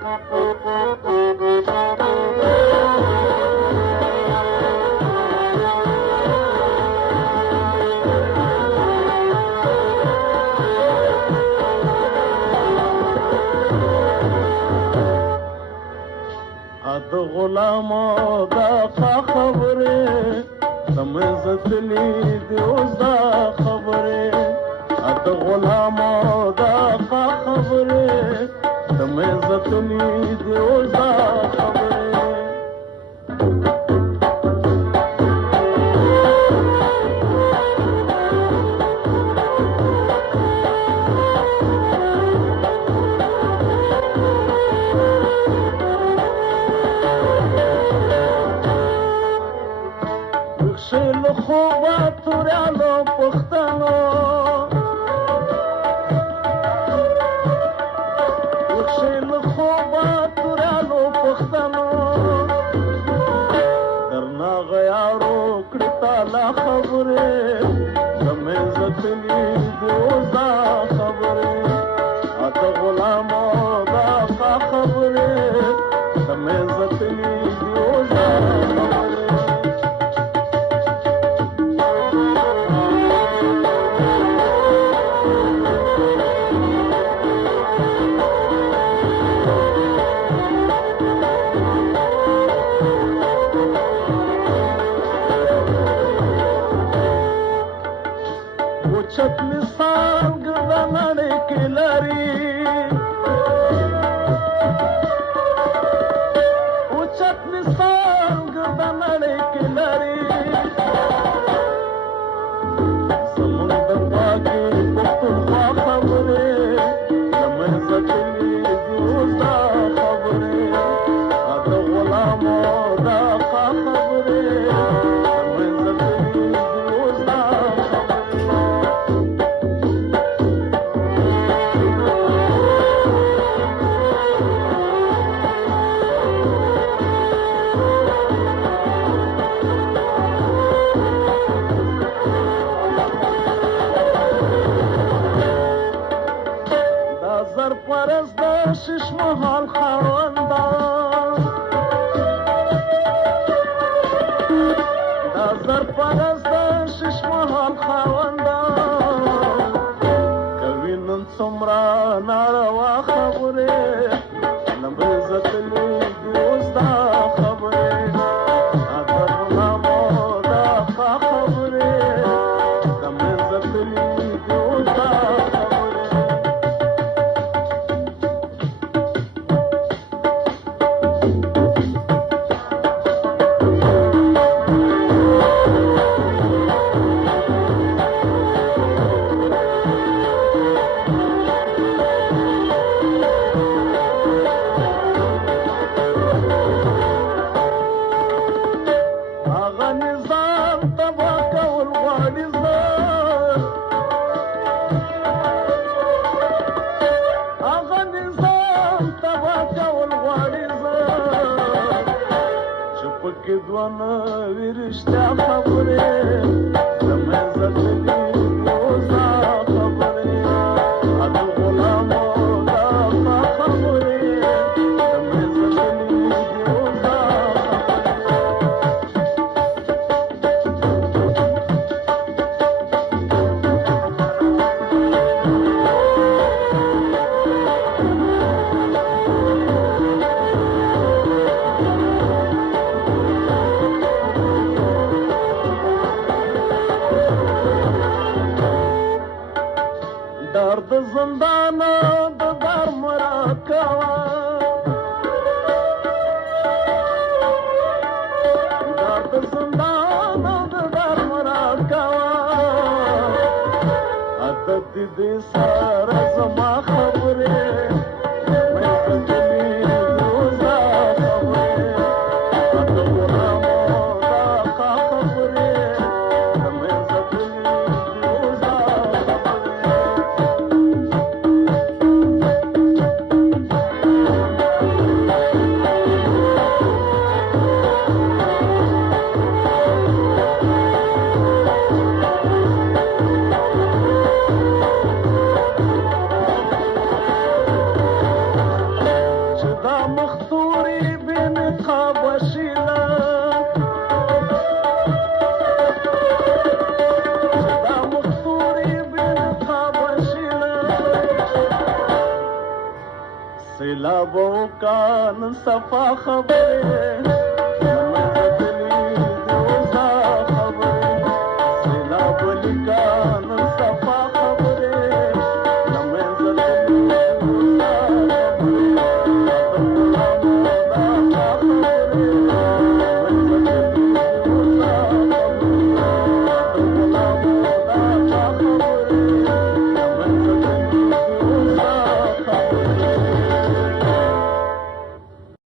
د غلامو دا خبرې سم زتلی دی اوس دا خبرې د غلامو دا خبرې سم زتلی دی اوس دا خبرې خوبا توریانو پښتنو وښیل خوبا توریانو پښتنو درنا غیاړو کړي تالا خبرې سمې زتلی دی اوس دا خبرې اته غلامو دا خبرې سمې زتلی دی اوس دا خبرې اوچت مثال ګرده نړۍ کې لري اوچت مثال ګرده نړۍ کې لري زمونږ د پاکې پښتونخوا خبرې زموږ زتلي دي اوس دا خبرې د غلامو دا خبرې زموږ زتلي دي اوس دا سرپرست د شش محال خاونده دا سرپرست د شش محال خاونده کوي نن څومره ناروا خبرې لمبې زتلې دي اوس دا خبرې د غلامو دا خبرې لمبې زتلې دي اوس دا دوانه ویرشتیا خبرې زمې زتلي دي اوس دا خبرې د غلامو دا خبرې زمې زتلي دي اوس دا درد زندانه د در مراکوه درد زندانه د در مراکوه عدد دې سره زما خبرې مې زتلي دي اوس دا خبرې د غلامو دا خبرې مې زتلي دي اوس دا سیلاب وکان صفا خبره